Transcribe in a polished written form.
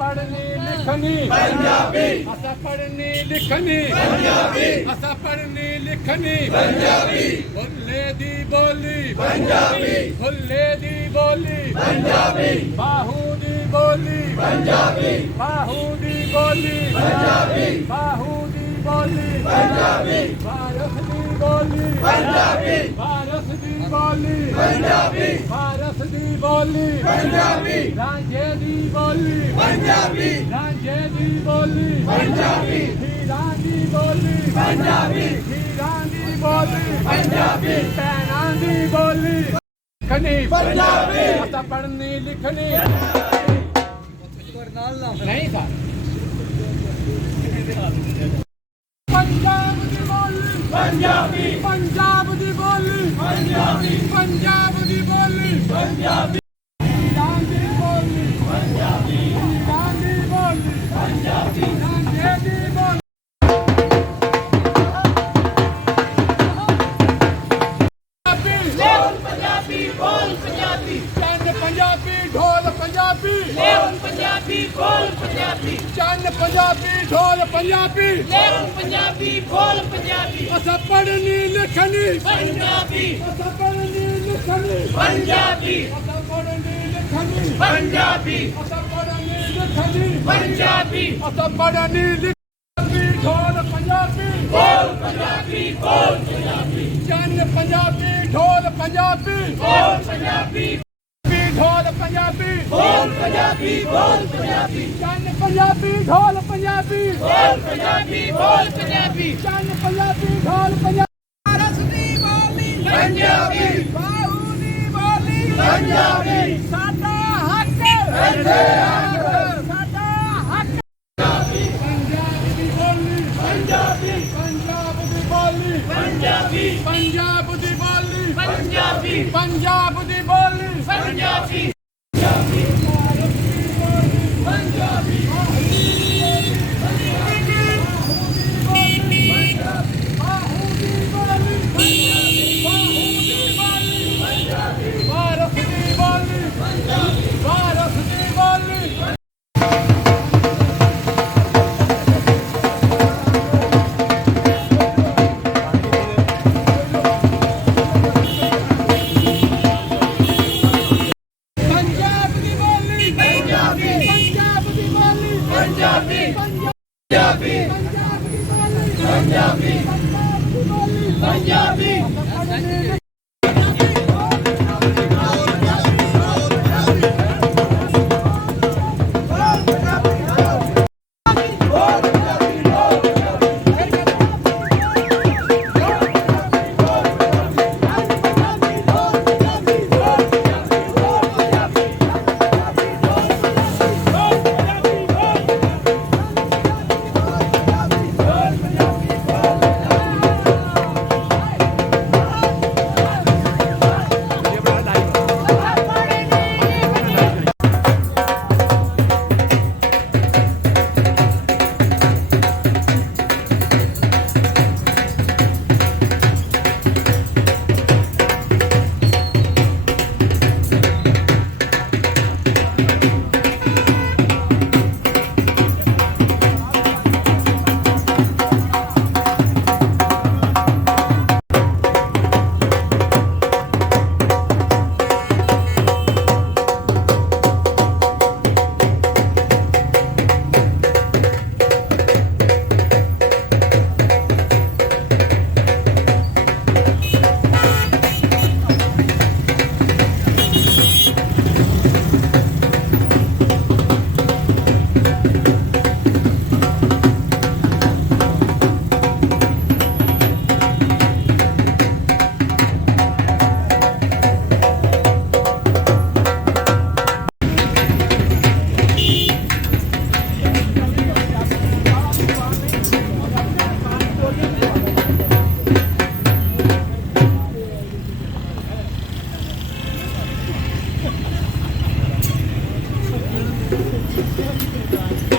पढ़नी लिखनी पंजाबी असा पढ़नी लिखनी पंजाबी असा पढ़नी लिखनी पंजाबी भुल्ले दी बोली पंजाबी भुल्ले दी बोली पंजाबी बाहू दी बोली पंजाबी बाहू दी बोली पंजाबी बाहू दी बोली पंजाबी भारत दी बोली पंजाबी भारत दी बोली पंजाबी भारत दी बोली पंजाबी रांझे दी बोली पंजाबी रांझे दी बोली पंजाबी हीरा दी बोली पंजाबी हीरा दी बोली पंजाबी भैनां दी बोली लिखनी पंजाबी असा पढ़नी लिखनी नहीं था पंजाब दी बोली पंजाबी पंजाब दी बोली पंजाबी पंजाब दी बोली पंजाबी हीरा दी बोली पंजाबी हीरा दी बोली पंजाबी रांझे दी बोली बोल पंजाबी चंद पंजाबी ढोल पंजाबी लेवन पंजाबी बोल पंजाबी चंद पंजाबी ढोल पंजाबी लेवन पंजाबी बोल पंजाबी असा पढ़नी लिखनी पंजाबी असा पढ़नी लिखनी पंजाबी असा पढ़नी लिखनी पंजाबी असा पढ़नी लिखनी पंजाबी असा पढ़नी लिखनी ढोल पंजाबी बोल पंजाबी बोल पंजाबी चंद पंजाबी ढोल पंजाबी बोल पंजाबी ढोल पंजाबी बोल पंजाबी बोल पंजाबी चंद पंजाबी ढोल पंजाबी बोल पंजाबी बोल पंजाबी चंद पंजाबी ढोल पंजाबी भारत दी बोली पंजाबी बाहू दी बोली पंजाबी साडा हक ਇੱਥੇ ਹੱਕ साडा हक पंजाबी पंजाब दी बोली पंजाबी पंजाब दी बोली पंजाबी पंजाब दी बोली पंजाबी पंजाब दी बोली पंजाबी पंजाबी पंजाबी पंजाबी पंजाबी पंजाबी पंजाबी Thank you.